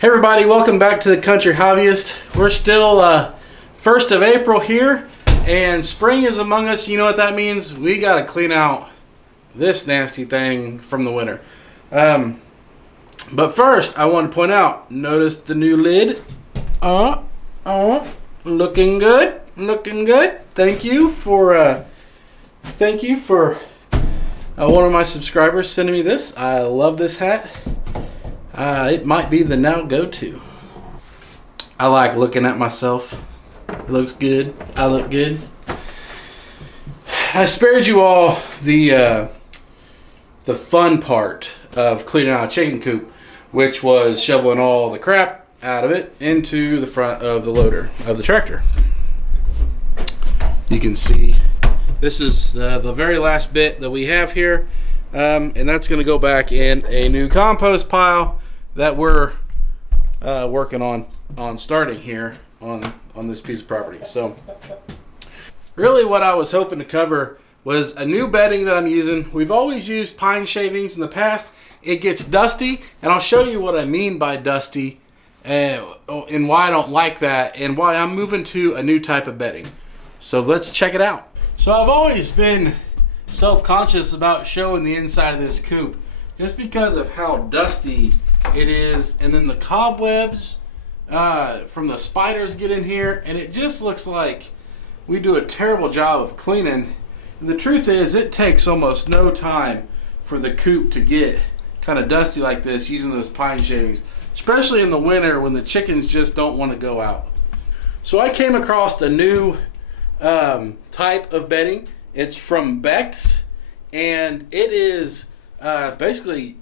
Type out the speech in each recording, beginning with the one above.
Hey everybody, welcome back to the Country Hobbyist. We're still 1st of April here, and spring is among us. You know what that means? We got to clean out this nasty thing from the winter. But first, I want to point out, notice the new lid. Looking good, looking good. Thank you for one of my subscribers sending me this. I love this hat. It might be the now go-to. I like looking at myself. It looks good. I look good. I spared you all the fun part of cleaning out a chicken coop, which was shoveling all the crap out of it into the front of the loader of the tractor. You can see this is the very last bit that we have here, and that's going to go back in a new compost pile that we're working on starting here on this piece of property. So really what I was hoping to cover was a new bedding that I'm using. We've always used pine shavings in the past. It gets dusty, and I'll show you what I mean by dusty and why I don't like that and why I'm moving to a new type of bedding. So let's check it out. So I've always been self-conscious about showing the inside of this coop just because of how dusty it is, and then the cobwebs from the spiders get in here, and it just looks like we do a terrible job of cleaning. And the truth is, it takes almost no time for the coop to get kind of dusty like this using those pine shavings, especially in the winter when the chickens just don't want to go out. So I came across a new type of bedding. It's from Becks, and it is basically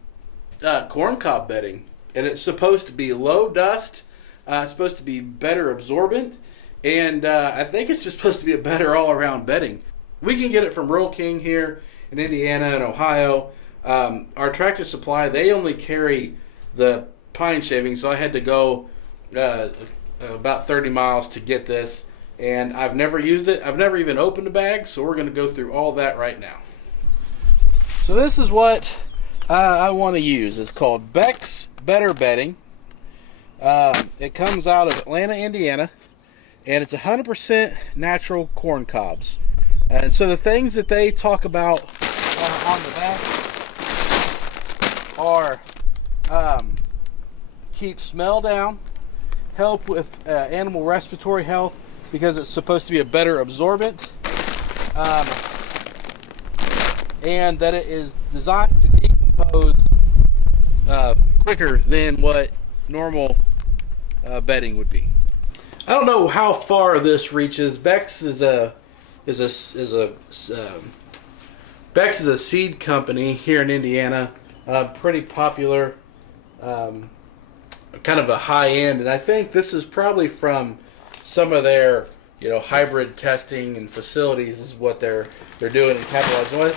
corn cob bedding, and it's supposed to be low dust. It's supposed to be better absorbent, and I think it's just supposed to be a better all-around bedding. We can get it from Rural King here in Indiana and Ohio. Our Tractor Supply, they only carry the pine shavings, so I had to go about 30 miles to get this, and I've never used it. I've never even opened a bag, so we're going to go through all that right now. So this is what I want to use. It's called Becks Better Bedding. It comes out of Atlanta, Indiana, and it's 100% natural corn cobs. And so the things that they talk about on the back are keep smell down, help with animal respiratory health because it's supposed to be a better absorbent, and that it is designed to decompose quicker than what normal bedding would be. I don't know how far this reaches. Becks is a seed company here in Indiana, pretty popular, kind of a high end, and I think this is probably from some of their hybrid testing and facilities is what they're doing and capitalizing on,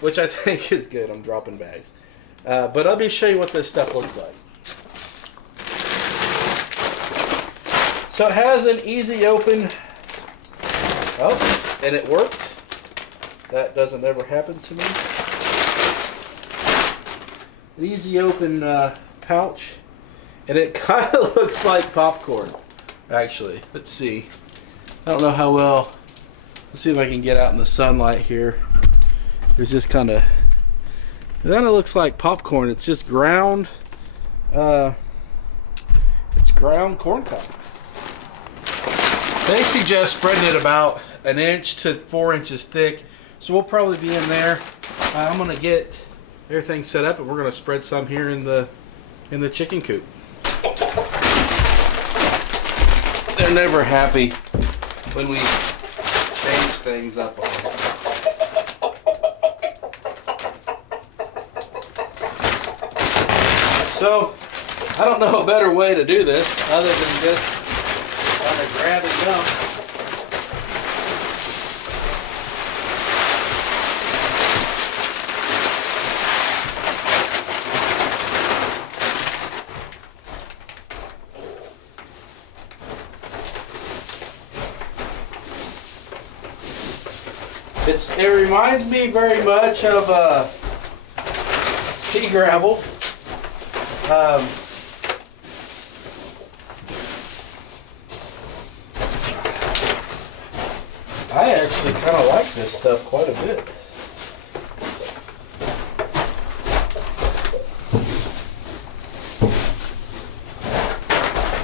which I think is good. I'm dropping bags. But let me show you what this stuff looks like. So it has an easy open. Oh, and it worked. That doesn't ever happen to me. An easy open pouch. And it kind of looks like popcorn, actually. Let's see. I don't know how well. Let's see if I can get out in the sunlight here. There's just kind of looks like popcorn. It's just ground. It's ground corn cob. They suggest spreading it about 1 inch to 4 inches thick. So we'll probably be in there. I'm gonna get everything set up, and we're gonna spread some here in the chicken coop. They're never happy when we change things up on them. So, I don't know a better way to do this other than just kind of grab and dump. It reminds me very much of pea gravel. I actually kind of like this stuff quite a bit.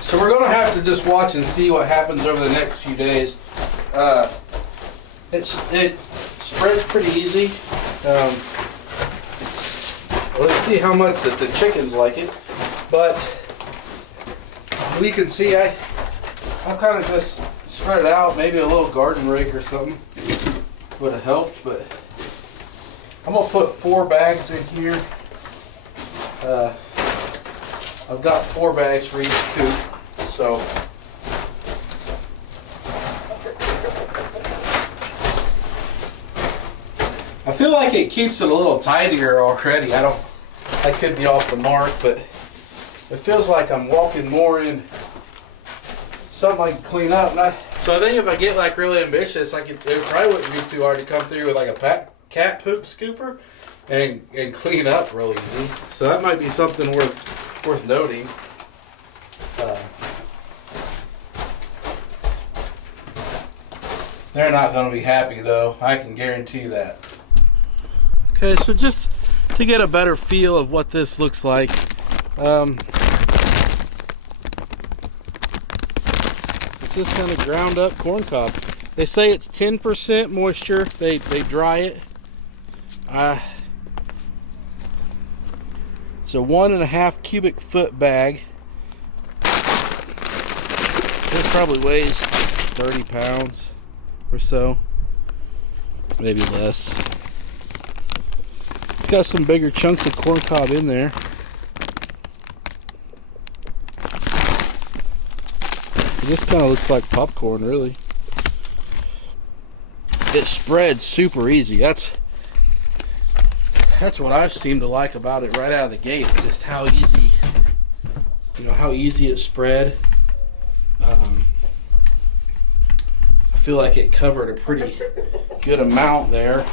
So we're gonna have to just watch and see what happens over the next few days. It spreads pretty easy. Let's see how much that the chickens like it. But we can see I'll kind of just spread it out. Maybe a little garden rake or something would have helped. But I'm gonna put 4 bags in here. I've got 4 bags for each coop. So I feel like it keeps it a little tidier already. I could be off the mark, but it feels like I'm walking more in something I can clean up. So I think if I get like really ambitious, it probably wouldn't be too hard to come through with like a cat poop scooper and clean up really easy. So that might be something worth noting. They're not going to be happy though, I can guarantee that. Okay, so just to get a better feel of what this looks like, it's just kind of ground up corn cob. They say it's 10% moisture. They dry it. It's a 1.5 cubic foot bag. This probably weighs 30 pounds or so, maybe less. It's got some bigger chunks of corn cob in there. This kind of looks like popcorn, really. It spreads super easy. That's what I've seemed to like about it right out of the gate. It's just how easy, how easy it spread. I feel like it covered a pretty good amount there.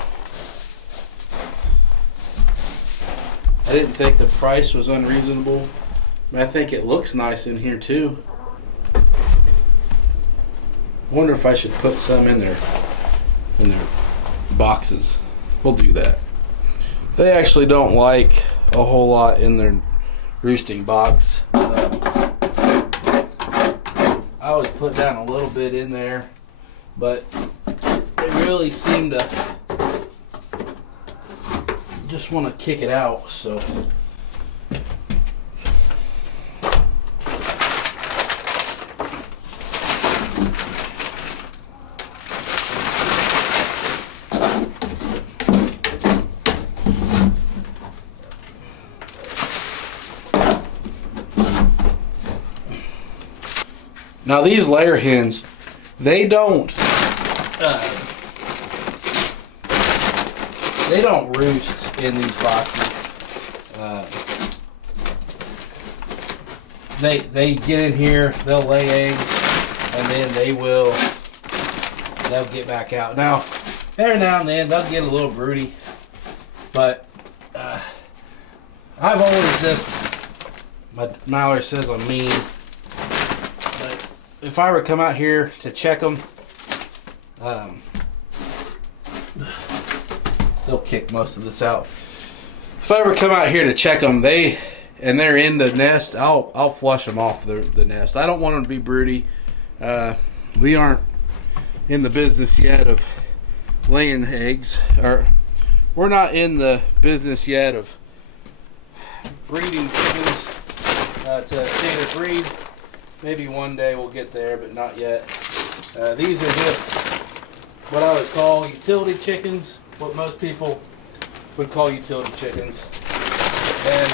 I didn't think the price was unreasonable. I think it looks nice in here too. I wonder if I should put some in their boxes. We'll do that. They actually don't like a whole lot in their roosting box. I always put down a little bit in there, but they really seem to just want to kick it out. So now these layer hens, they don't roost in these boxes. They get in here, they'll lay eggs, and then they'll get back out. Now, every now and then they'll get a little broody, but I've always just, my Mallory says I'm mean, but if I ever come out here to check them, they'll kick most of this out. If I ever come out here to check them, they're in the nest, I'll flush them off the nest. I don't want them to be broody. We aren't in the business yet of laying eggs, or we're not in the business yet of breeding chickens to standard breed. Maybe one day we'll get there, but not yet. These are just what I would call utility chickens, what most people would call utility chickens. And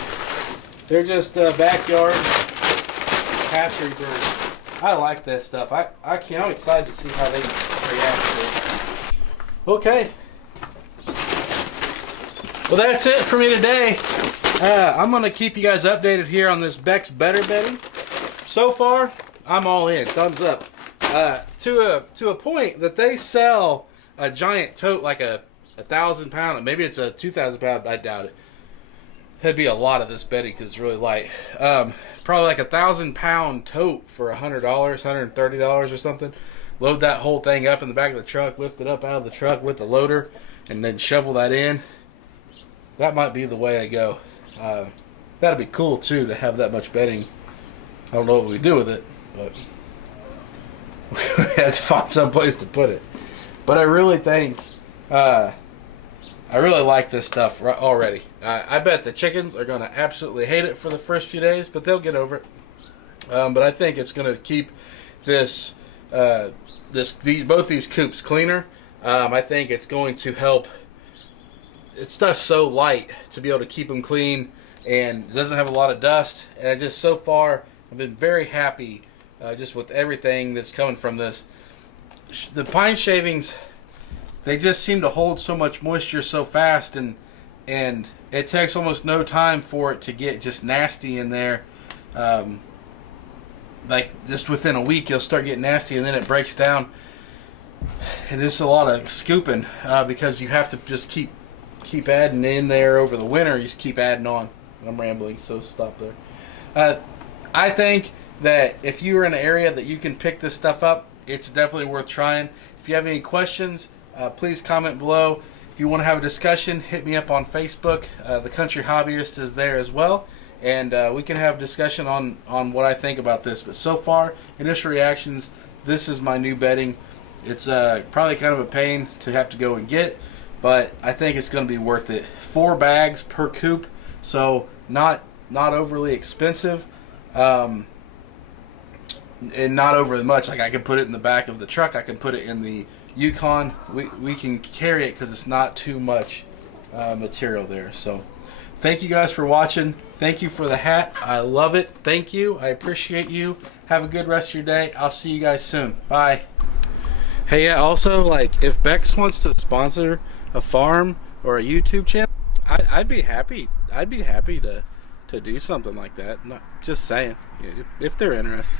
they're just backyard hatchery birds. I like this stuff. I'm excited to see how they react to it. Okay. Well, that's it for me today. I'm going to keep you guys updated here on this Becks Better Betting. So far, I'm all in. Thumbs up. To a point that they sell a giant tote, like a 1,000 pound, maybe it's a 2,000 pound, I doubt it. That'd be a lot of this bedding because it's really light. Probably like a 1,000 pound tote for $100, $130 or something. load that whole thing up in the back of the truck, lift it up out of the truck with the loader, and then shovel that in. That might be the way I go. That'd be cool too, to have that much bedding. I don't know what we do with it, but we had to find some place to put it. But I really think I really like this stuff already. I bet the chickens are going to absolutely hate it for the first few days, but they'll get over it. But I think it's going to keep both these coops cleaner. I think it's going to help. It's stuff's so light to be able to keep them clean, and it doesn't have a lot of dust. And I just, so far, I've been very happy just with everything that's coming from this. The pine shavings, they just seem to hold so much moisture so fast, and it takes almost no time for it to get just nasty in there. Like just within a week, you'll start getting nasty, and then it breaks down. And it's a lot of scooping because you have to just keep adding in there over the winter. You just keep adding on. I'm rambling, so stop there. I think that if you're in an area that you can pick this stuff up, it's definitely worth trying. If you have any questions, please comment below. If you want to have a discussion, hit me up on Facebook. The Country Hobbyist is there as well, and we can have discussion on what I think about this. But so far, initial reactions, this is my new bedding. It's probably kind of a pain to have to go and get, but I think it's going to be worth it. 4 bags per coop, so not overly expensive, and not overly much. Like, I can put it in the back of the truck, I can put it in the Yukon. We can carry it because it's not too much material there. So thank you guys for watching. Thank you for the hat. I love it. Thank you. I appreciate you. Have a good rest of your day. I'll see you guys soon. Bye. Hey, yeah, also, like, if Becks wants to sponsor a farm or a YouTube channel, I'd be happy. I'd be happy to do something like that. Not just saying, if they're interested.